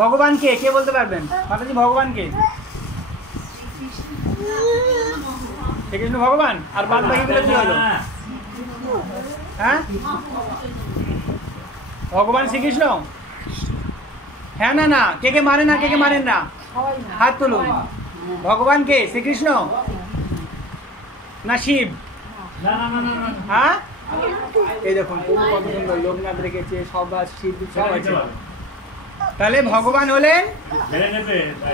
ভগবান কে কে বলতে পারবেন? মাতাজি ভগবান কে? শ্রীকৃষ্ণ ভগবান। আর বাদ বাকিগুলো কি হলো? হ্যাঁ, ভগবান শ্রীকৃষ্ণ। হ্যাঁ না না, কে কে মানেন না, কে কে মানেন না হাত তুলুন। ভগবান কে? শ্রীকৃষ্ণ না শিব? হ্যাঁ, এই দেখুন কত সুন্দর লোকনাথ রেখেছে, সব শিব সব আছে। তাহলে ভগবান হলেন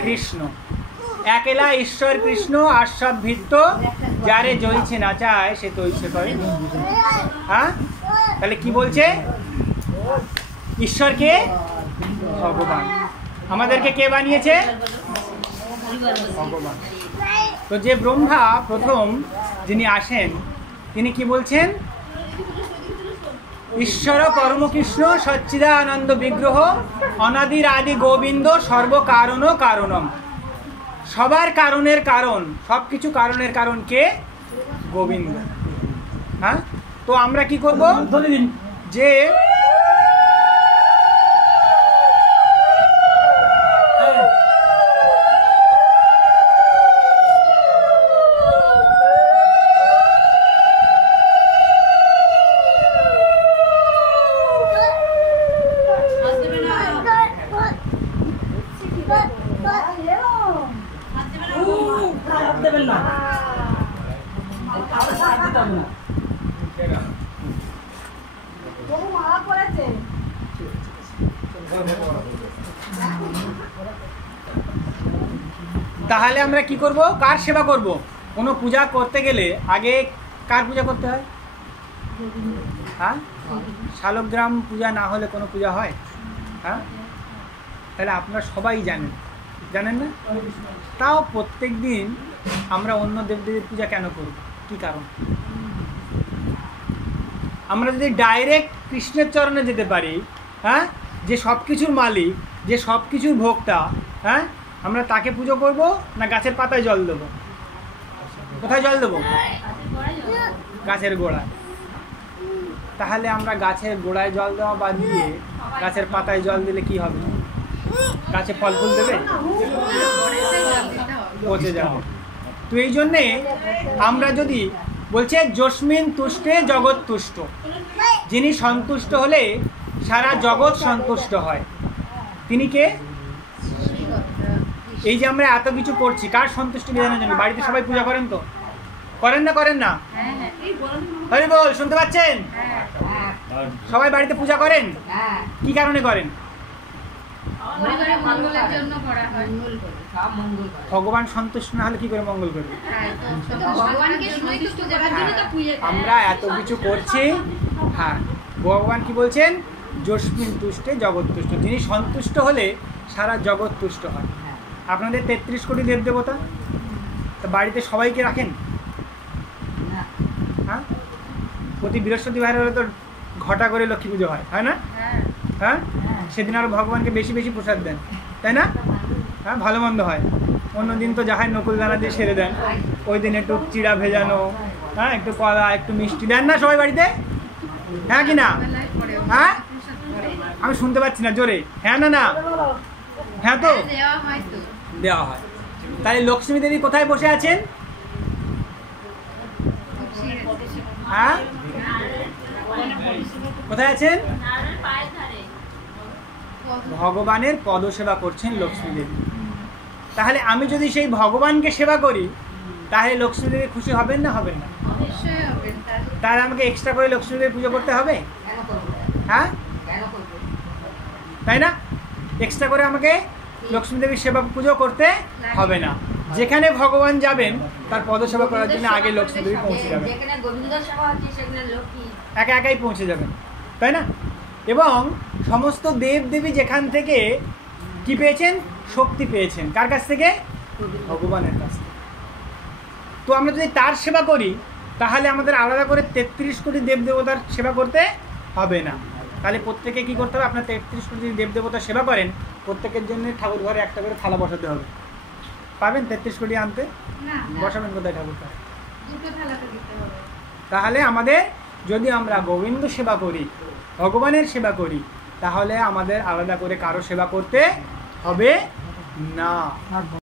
কৃষ্ণ। একেলা ঈশ্বর কৃষ্ণ আশ্বাদ ভিত্ত, যারে জ্বলছে না চায় সে তৈছে করে। হ্যাঁ, তাহলে কি বলছে? ঈশ্বরকে ভগবান। আমাদেরকে কে বানিয়েছে? ভগবান। তো যে ব্রহ্মা প্রথম যিনি আসেন তিনি কি বলছেন? ঈশ্বর পরমকৃষ্ণ সচ্চিদানন্দ বিগ্রহ অনাদির আদি গোবিন্দ সর্বকারণ কারণম। সবার কারণের কারণ, সবকিছু কারণের কারণ কে? গোবিন্দ। হ্যাঁ, তো আমরা কি করব? যে তাহলে আমরা কি করব? কার সেবা করব? কোনো পূজা করতে গেলে আগে কার পূজা করতে হয়? হ্যাঁ, শালগ্রাম পূজা না হলে কোনো পূজা হয়? হ্যাঁ, তাহলে আপনারা সবাই জানেন, জানেন না? তাও প্রত্যেক দিন আমরা অন্য দেবদেবীর পূজা কেন করব? কি কারণ? আমরা যদি ডাইরেক্ট কৃষ্ণের চরণে যেতে পারি, হ্যাঁ, যে সব কিছুর মালিক, যে সব কিছুর ভোক্তা, হ্যাঁ, আমরা তাকে পুজো করব না গাছের পাতায় জল দেবো? কোথায় জল দেবো? গাছের গোড়ায়। তাহলে আমরা গাছের গোড়ায় জল দেওয়া বাদ দিয়ে গাছের পাতায় জল দিলে কি হবে? গাছে ফল ফুল দেবে? পচে যাবে। তো এই জন্যে আমরা যদি বলছে যস্মিন তুষ্টে জগৎ তুষ্ট, যিনি সন্তুষ্ট হলে সারা জগৎ সন্তুষ্ট হয়, তিনি কে? এই যে আমরা এত কিছু করছি কার সন্তুষ্টি বিধানের জন্য? বাড়িতে সবাই পূজা করেন তো? করেন না করেন না? হরি বল, শুনতে পাচ্ছেন? সবাই বাড়িতে পূজা করেন, কি কারণে করেন? ভগবান সন্তুষ্ট না হলে কি করে মঙ্গল করবে? আমরা এত কিছু করছি। হ্যাঁ, ভগবান কি বলছেন? যস্মিন তুষ্টে জগৎ তুষ্ট, যিনি সন্তুষ্ট হলে সারা জগৎ তুষ্ট হয়। আপনাদের 33 কোটি দেবদেবতা, তো বাড়িতে সবাইকে রাখেন? হ্যাঁ, প্রতি বৃহস্পতিবার হলে তো ঘটা করে লক্ষ্মী পুজো হয়, হয় না? হ্যাঁ, সেদিন আরো ভগবানকে বেশি বেশি প্রসাদ দেন, তাই না? হ্যাঁ, ভালো মন্দ হয়। অন্যদিন তো যাহাই নকুল দানা দিয়ে সেরে দেন, ওই দিন একটু চিড়া ভেজানো, হ্যাঁ, একটু কলা, একটু মিষ্টি দেন না সবাই বাড়িতে? হ্যাঁ কি না? হ্যাঁ, আমি শুনতে পাচ্ছি না জোরে। হ্যাঁ না না? হ্যাঁ, তো দেওয়া হয়। তাহলে লক্ষ্মী দেবী কোথায় বসে আছেন? হ্যাঁ, কোথায় আছেন? ভগবানের পদসেবা করছেন লক্ষ্মী দেবী। তাহলে আমি যদি সেই ভগবানকে সেবা করি তাহলে লক্ষ্মী দেবী খুশি হবেন না হবেন না? তাহলে আমাকে এক্সট্রা করে লক্ষ্মী দেবী পুজো করতে হবে? হ্যাঁ, তাই না? এক্সট্রা করে আমাকে লক্ষ্মী দেবীর সেবা পুজো করতে হবে না। যেখানে ভগবান যাবেন তার পদসেবা করার জন্য আগে লক্ষ্মী দেবী পৌঁছে যাবেন, একা একাই পৌঁছে যাবেন, তাই না? এবং সমস্ত দেব দেবী যেখান থেকে কি পেয়েছেন? শক্তি পেয়েছেন। কার কাছ থেকে? ভগবানের কাছ থেকে। তো আমরা যদি তার সেবা করি তাহলে আমাদের আলাদা করে 33 কোটি দেবদেবতার সেবা করতে হবে না। তাহলে প্রত্যেকে কি করতে হবে? আপনার 33 কোটি দেবদেবতার সেবা করেন, প্রত্যেকের জন্য ঠাকুর ঘরে একটা করে থালা বসাতে হবে। পাবেন 33 কোটি আনতে? বসাবেন কোথায় ঠাকুরটা? তাহলে আমাদের যদি আমরা গোবিন্দ সেবা করি, ভগবানের সেবা করি, তাহলে আমাদের আলাদা করে কারো সেবা করতে হবে না।